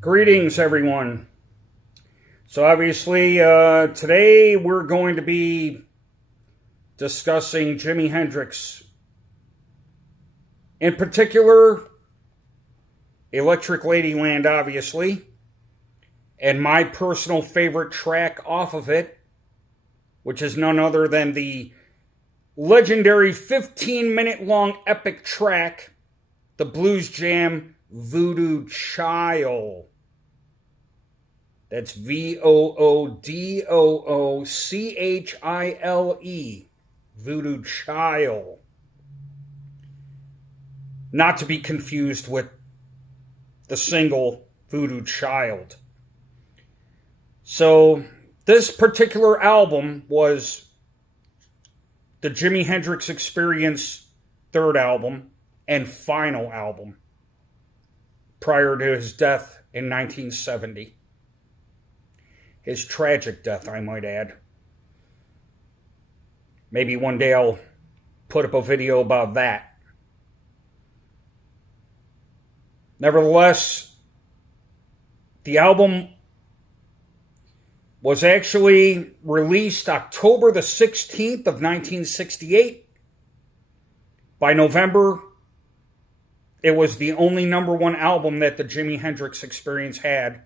Greetings, everyone. So, obviously, today we're going to be discussing Jimi Hendrix. In particular, Electric Ladyland, obviously, and my personal favorite track off of it, which is none other than the legendary 15-minute long epic track, the blues jam Voodoo Chile. That's VOODOOCHILE. Voodoo Chile. Not to be confused with the single Voodoo Child. So, this particular album was the Jimi Hendrix Experience third album and final album prior to his death in 1970. His tragic death, I might add. Maybe one day I'll put up a video about that. Nevertheless, the album was actually released October the 16th of 1968. By November, it was the only number one album that the Jimi Hendrix Experience had,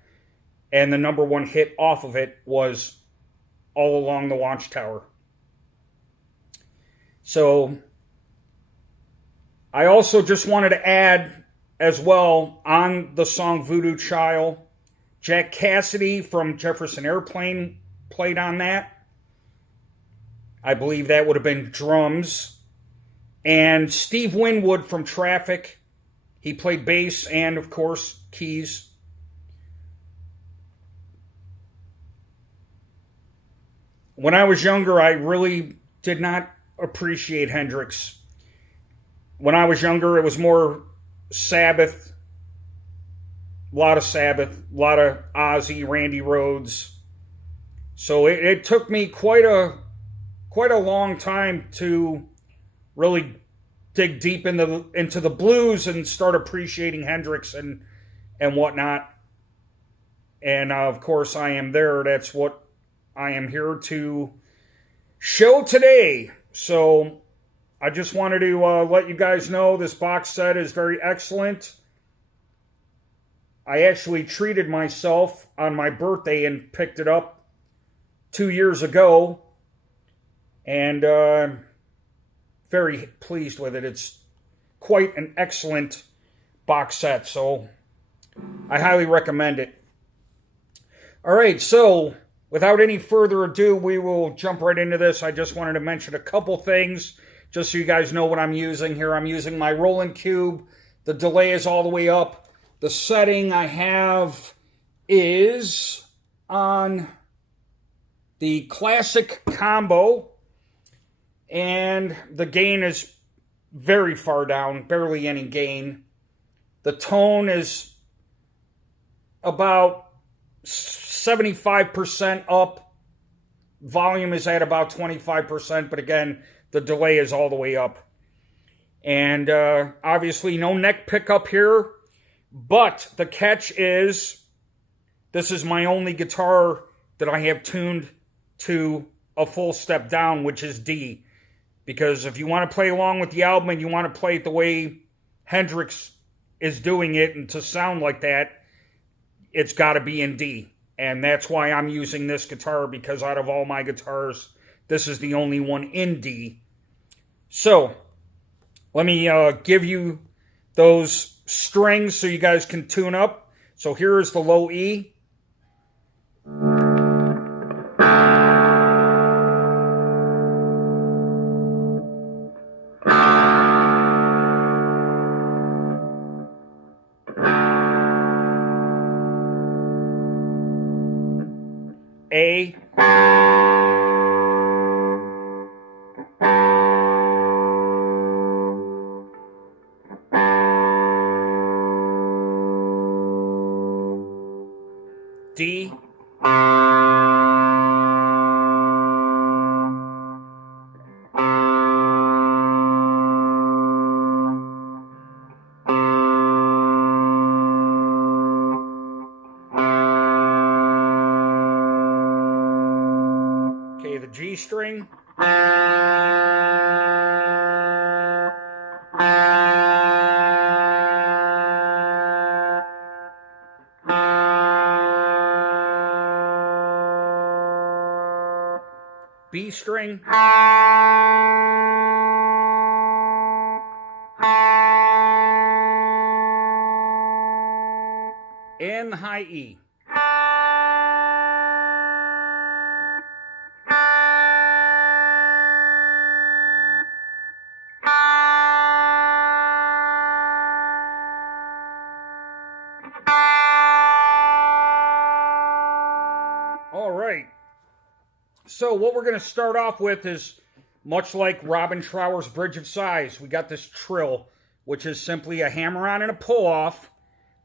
and the number one hit off of it was All Along the Watchtower. So, I also just wanted to add as well on the song Voodoo Chile, Jack Cassidy from Jefferson Airplane played on that. I believe that would have been drums. And Steve Winwood from Traffic, he played bass and, of course, keys. When I was younger, I really did not appreciate Hendrix. When I was younger, it was more Sabbath, a lot of Ozzy, Randy Rhoads. So it took me quite a long time to really dig deep into the blues and start appreciating Hendrix and whatnot. And of course, I am there. That's what I am here to show today. So I just wanted to let you guys know this box set is very excellent. I actually treated myself on my birthday and picked it up 2 years ago. And very pleased with it. It's quite an excellent box set. So I highly recommend it. All right, so without any further ado, we will jump right into this. I just wanted to mention a couple things just so you guys know what I'm using here. I'm using my Roland Cube. The delay is all the way up. The setting I have is on the classic combo, and the gain is very far down, barely any gain. The tone is about 75% up. Volume is at about 25%, but again, the delay is all the way up. And obviously no neck pickup here, but the catch is this is my only guitar that I have tuned to a full step down, which is D. Because if you want to play along with the album and you want to play it the way Hendrix is doing it and to sound like that, it's got to be in D. And that's why I'm using this guitar, because out of all my guitars, this is the only one in D. So, let me give you those strings so you guys can tune up. So here is the low E. A. D. string. B string. And the high E. All right. So what we're going to start off with is much like Robin Trower's Bridge of Sighs. We got this trill, which is simply a hammer-on and a pull-off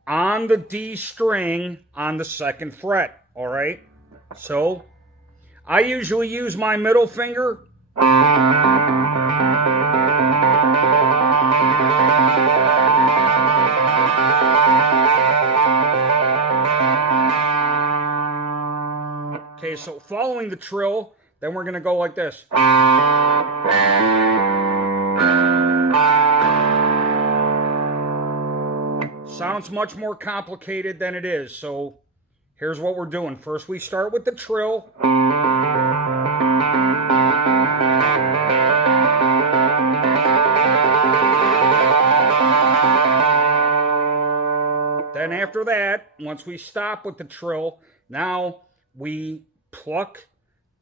on the D string on the 2nd fret. All right. So I usually use my middle finger. Okay, so following the trill, then we're going to go like this. Sounds much more complicated than it is, so here's what we're doing. First, we start with the trill. Then after that, once we stop with the trill, now we pluck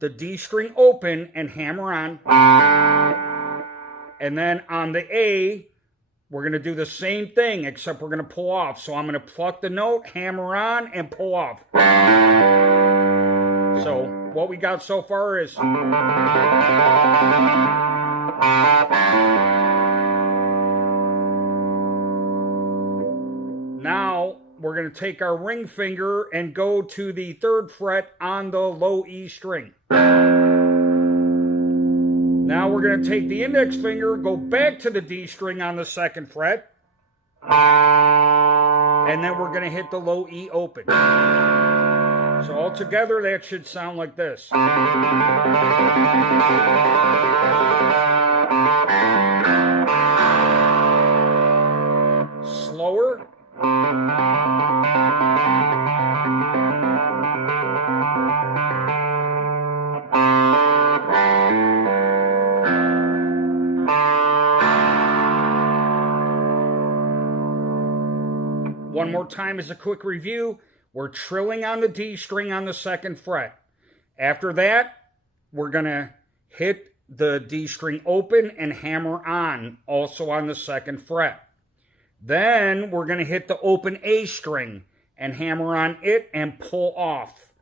the D string open and hammer on. And then on the A, we're going to do the same thing, except we're going to pull off. So I'm going to pluck the note, hammer on, and pull off. So what we got so far is... Now we're going to take our ring finger and go to the 3rd fret on the low E string. Now we're going to take the index finger, go back to the D string on the 2nd fret, and then we're going to hit the low E open. So altogether that should sound like this. Slower. One more time as a quick review, we're trilling on the D string on the 2nd fret. After that, we're going to hit the D string open and hammer on, also on the 2nd fret. Then we're going to hit the open A string and hammer on it and pull off.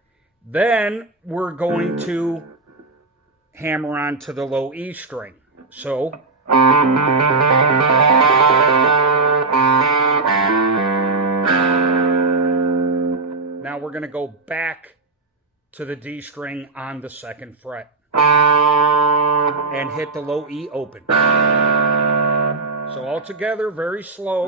Then we're going to hammer on to the low E string. So... Now we're going to go back to the D string on the 2nd fret and hit the low E open. So all together, very slow.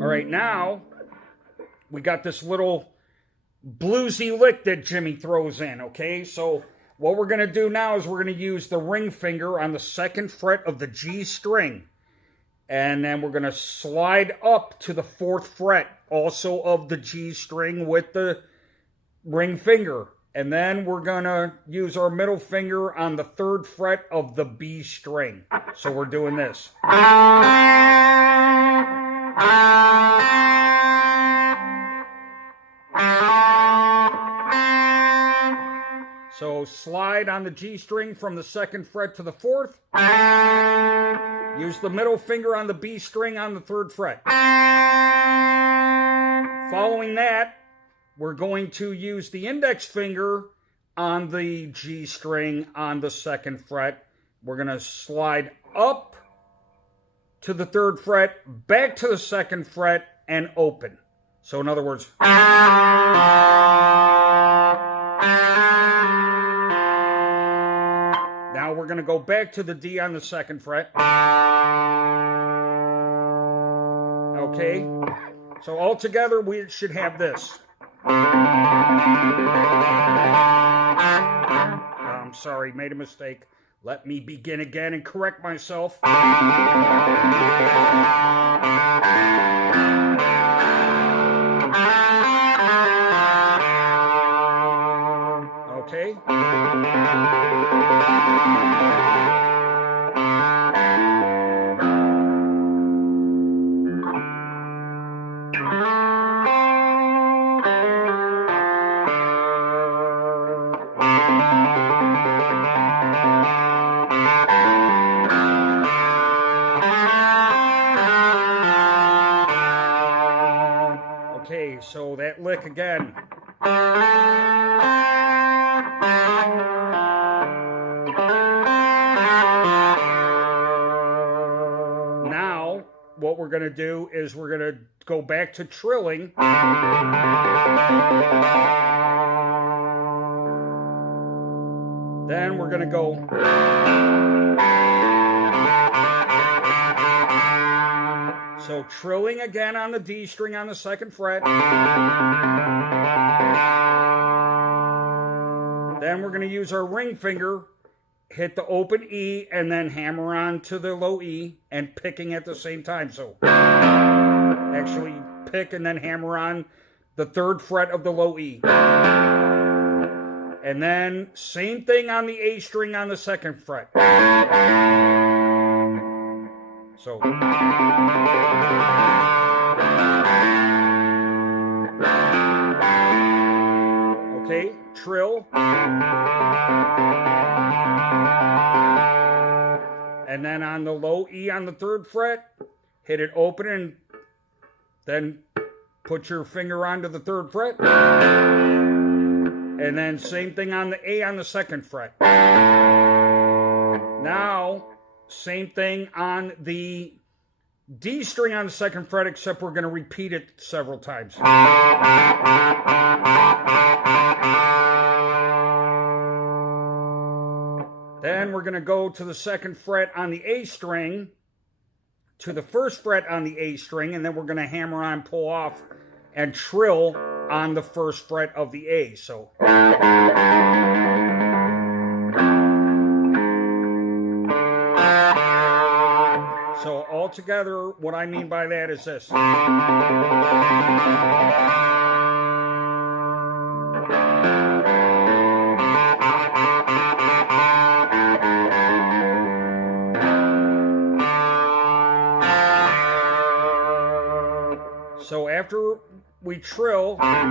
All right, now we got this little bluesy lick that Jimmy throws in, okay? So what we're going to do now is we're going to use the ring finger on the 2nd fret of the G string. And then we're going to slide up to the 4th fret, also of the G string with the ring finger. And then we're going to use our middle finger on the 3rd fret of the B string. So we're doing this. So slide on the G string from the 2nd fret to the 4th. Use the middle finger on the B string on the 3rd fret. Following that, we're going to use the index finger on the G string on the 2nd fret. We're going to slide up to the 3rd fret, back to the 2nd fret, and open. So in other words... Now we're going to go back to the D on the 2nd fret. Okay, so all together we should have this. I'm sorry, made a mistake. Let me begin again and correct myself. Okay. Okay, so that lick again. Now, what we're going to do is we're going to go back to trilling. Then we're going to go. So trilling again on the D string on the 2nd fret. Then we're going to use our ring finger, hit the open E, and then hammer on to the low E, and picking at the same time. So actually pick and then hammer on the 3rd fret of the low E. And then same thing on the A string on the 2nd fret. So okay, trill. And then on the low E on the 3rd fret, hit it open and then put your finger onto the 3rd fret. And then same thing on the A on the 2nd fret. Now, same thing on the D string on the 2nd fret, except we're going to repeat it several times. Then we're going to go to the 2nd fret on the A string, to the 1st fret on the A string, and then we're going to hammer on, pull off, and trill on the 1st fret of the A. So all together, what I mean by that is this. So after we trill, well,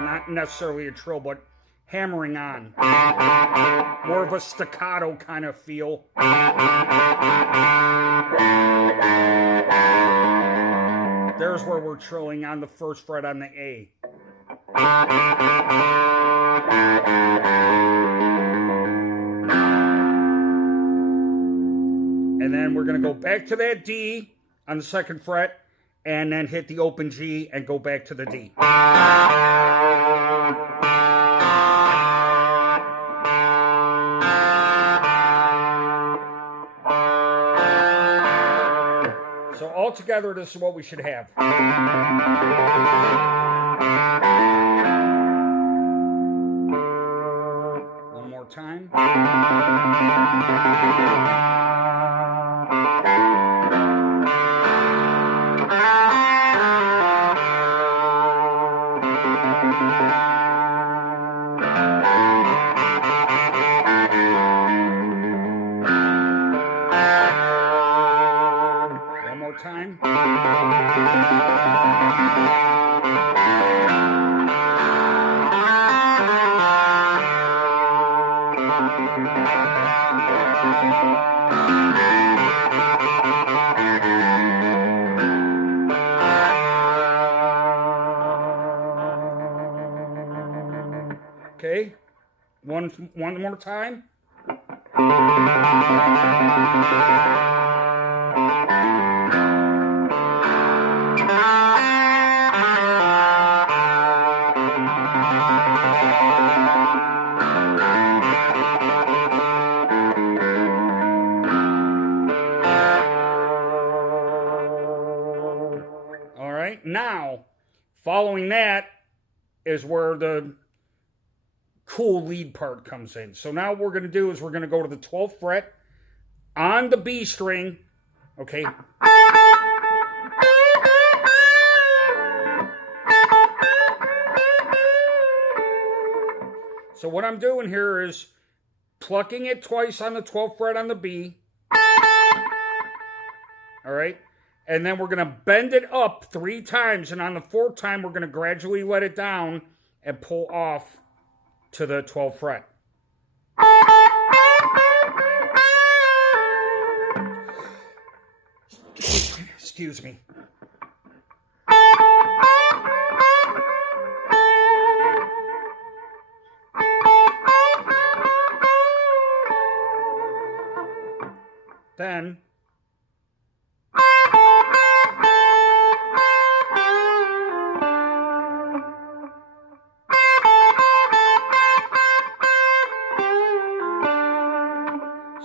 not necessarily a trill, but hammering on. More of a staccato kind of feel. There's where we're trilling on the 1st fret on the A. And then we're going to go back to that D on the 2nd fret, and then hit the open G and go back to the D. So all together, this is what we should have. One more time. Time. Okay, one more time. right? Now, following that is where the cool lead part comes in. So now what we're going to do is we're going to go to the 12th fret on the B string, okay? So what I'm doing here is plucking it twice on the 12th fret on the B. All right? And then we're going to bend it up 3 times. And on the 4th time, we're going to gradually let it down and pull off to the 12th fret. Excuse me. Then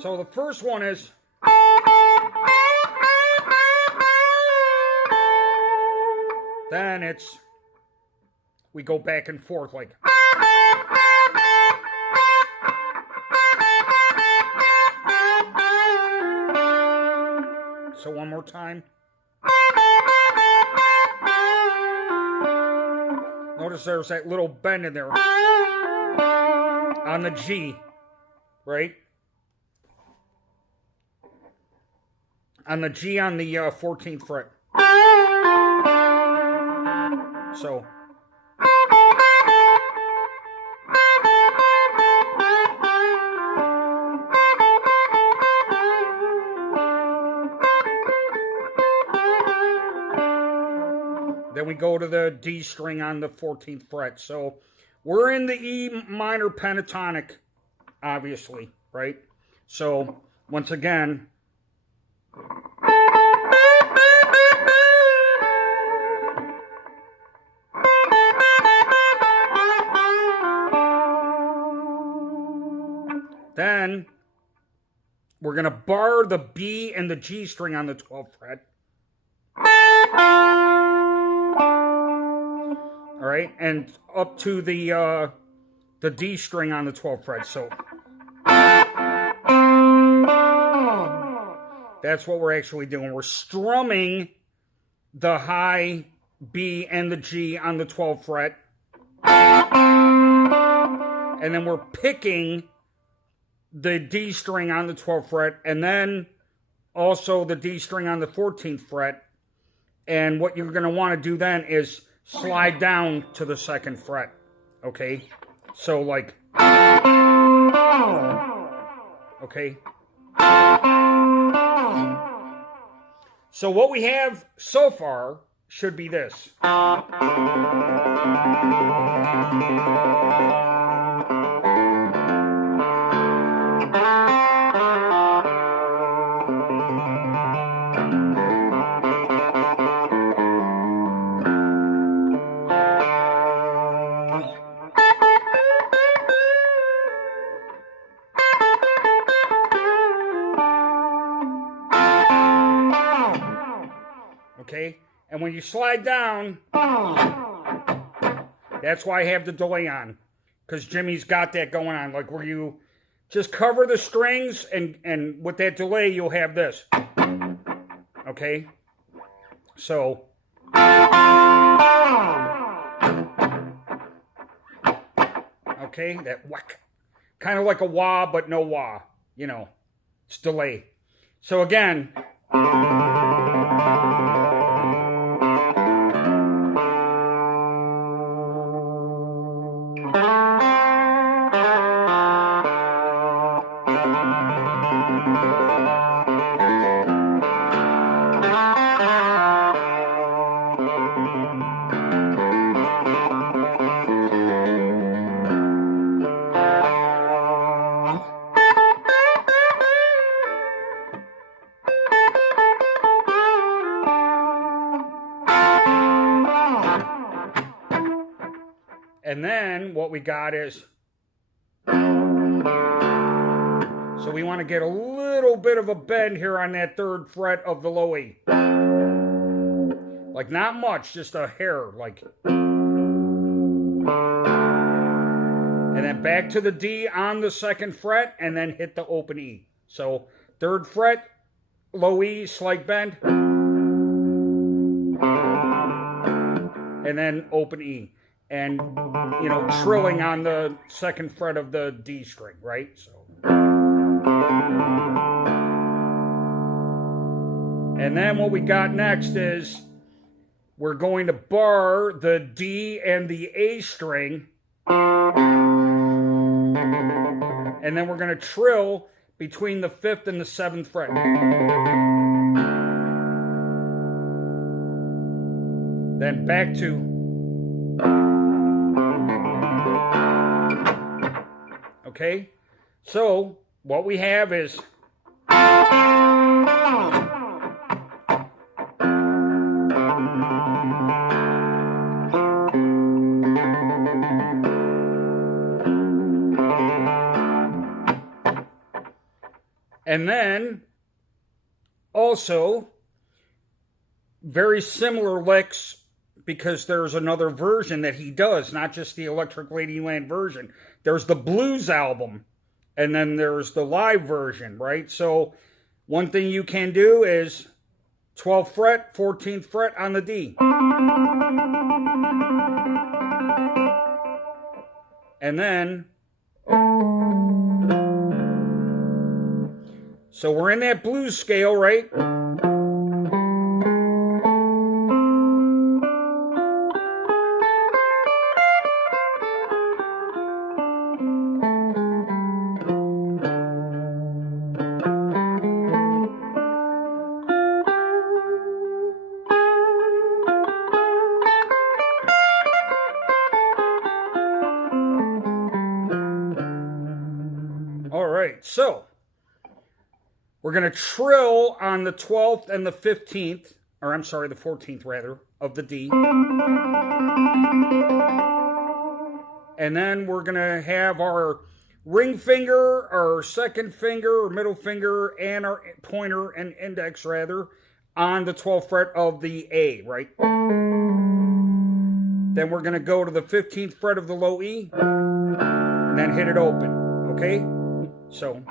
so the first one is then it's we go back and forth like so one more time. Notice there's that little bend in there on the G, right? On the G on the 14th fret. So. Then we go to the D string on the 14th fret. So we're in the E minor pentatonic, obviously, right? So once again, then we're going to bar the B and the G string on the 12th fret. All right, and up to the D string on the 12th fret. So that's what we're actually doing. We're strumming the high B and the G on the 12th fret. And then we're picking the D string on the 12th fret, and then also the D string on the 14th fret. And what you're going to want to do then is slide down to the 2nd fret, okay? So like, okay? So what we have so far should be this. Okay, and when you slide down, that's why I have the delay on, because Jimmy's got that going on, like where you just cover the strings, and with that delay, you'll have this. Okay, so okay, that whack, kind of like a wah, but no wah, you know, it's delay. So again. And then what we got is, so we want to get a little bit of a bend here on that 3rd fret of the low E. Like not much, just a hair, like. And then back to the D on the 2nd fret, and then hit the open E. So 3rd fret, low E, slight bend, and then open E. And, you know, trilling on the 2nd fret of the D string, right? So. And then what we got next is we're going to bar the D and the A string. And then we're going to trill between the 5th and the 7th fret. Then back to. Okay? So, what we have is. And then, also, very similar licks, because there's another version that he does, not just the Electric Ladyland version. There's the blues album, and then there's the live version, right? So, one thing you can do is 12th fret, 14th fret on the D. And then. So we're in that blues scale, right? All right, so. We're going to trill on the 12th and the 15th, or I'm sorry, the 14th rather, of the D. And then we're going to have our ring finger, our 2nd finger, or middle finger, and our pointer and index rather, on the 12th fret of the A, right? Then we're going to go to the 15th fret of the low E, and then hit it open, okay? So.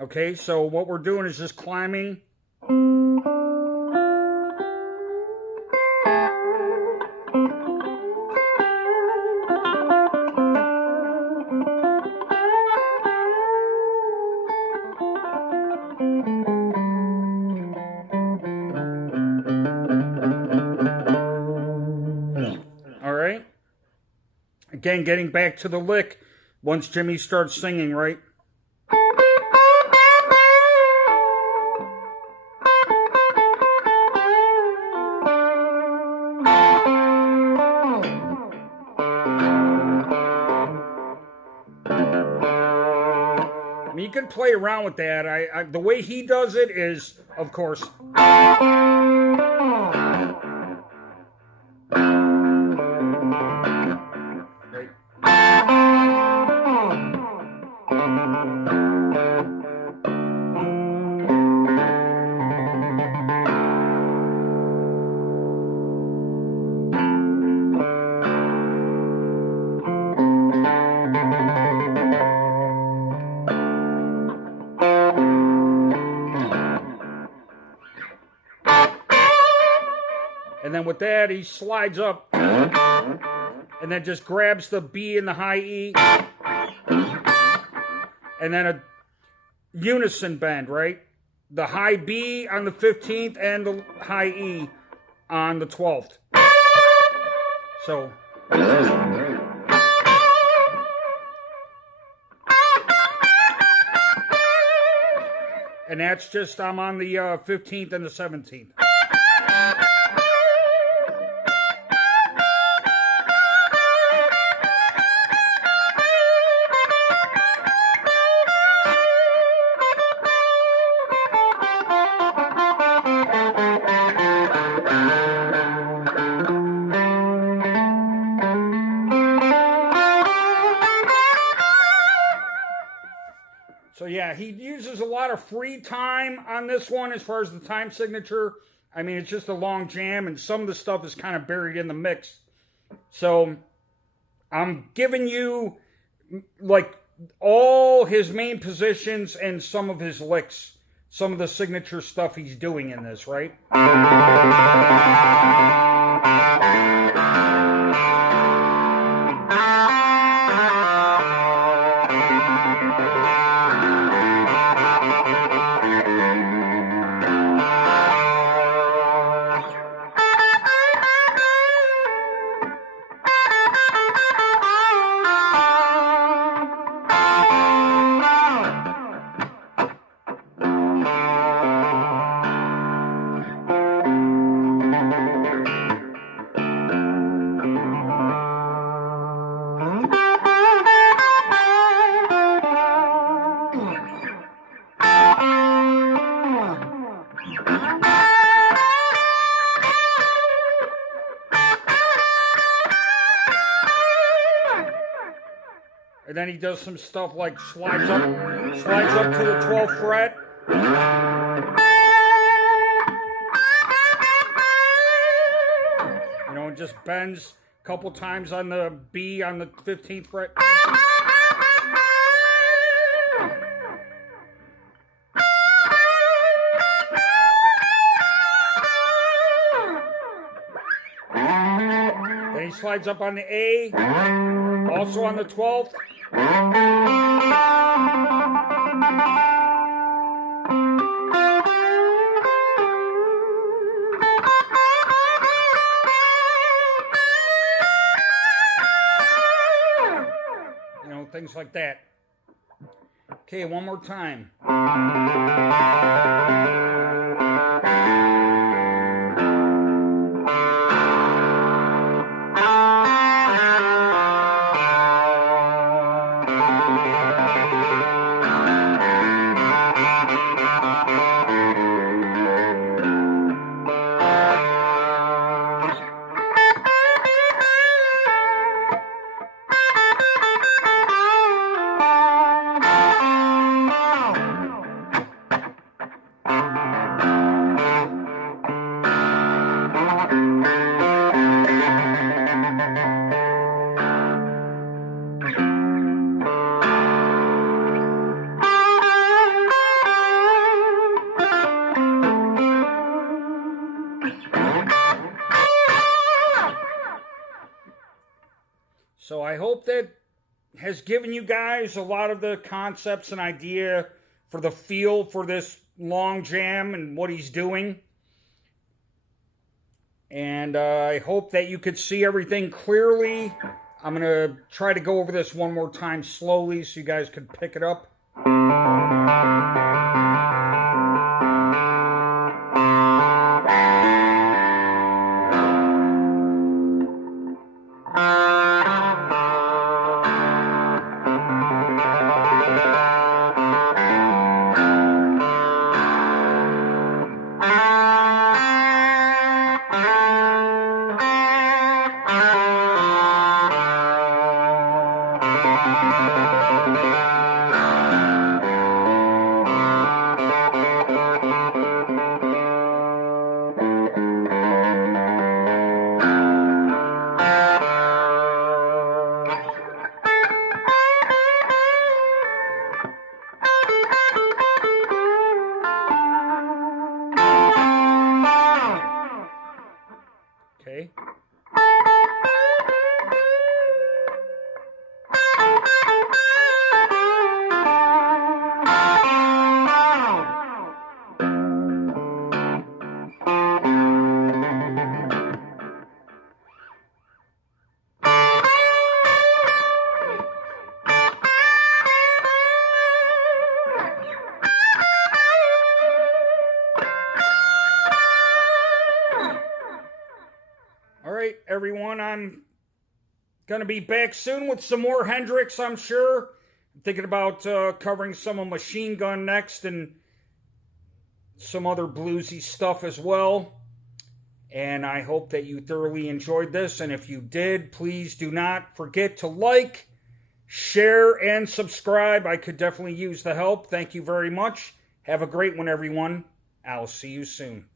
Okay, so what we're doing is just climbing. All right. Again, getting back to the lick once Jimmy starts singing, right? You can play around with that. The way he does it is, of course. And then with that, he slides up and then just grabs the B and the high E. And then a unison bend, right? The high B on the 15th and the high E on the 12th. So. And that's just, I'm on the 15th and the 17th. lot of free time on this one as far as the time signature. I mean, it's just a long jam, and some of the stuff is kind of buried in the mix. So I'm giving you like all his main positions and some of his licks, some of the signature stuff he's doing in this, right? And then he does some stuff like slides up to the 12th fret. You know, and just bends a couple times on the B on the 15th fret. Then he slides up on the A, also on the 12th. You know, things like that. Okay, one more time. So I hope that has given you guys a lot of the concepts and idea for the feel for this long jam and what he's doing. And I hope that you could see everything clearly. I'm going to try to go over this one more time slowly so you guys can pick it up. Okay. All right, everyone, I'm going to be back soon with some more Hendrix, I'm sure. I'm thinking about covering some of Machine Gun next and some other bluesy stuff as well. And I hope that you thoroughly enjoyed this. And if you did, please do not forget to like, share, and subscribe. I could definitely use the help. Thank you very much. Have a great one, everyone. I'll see you soon.